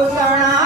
ગુરુ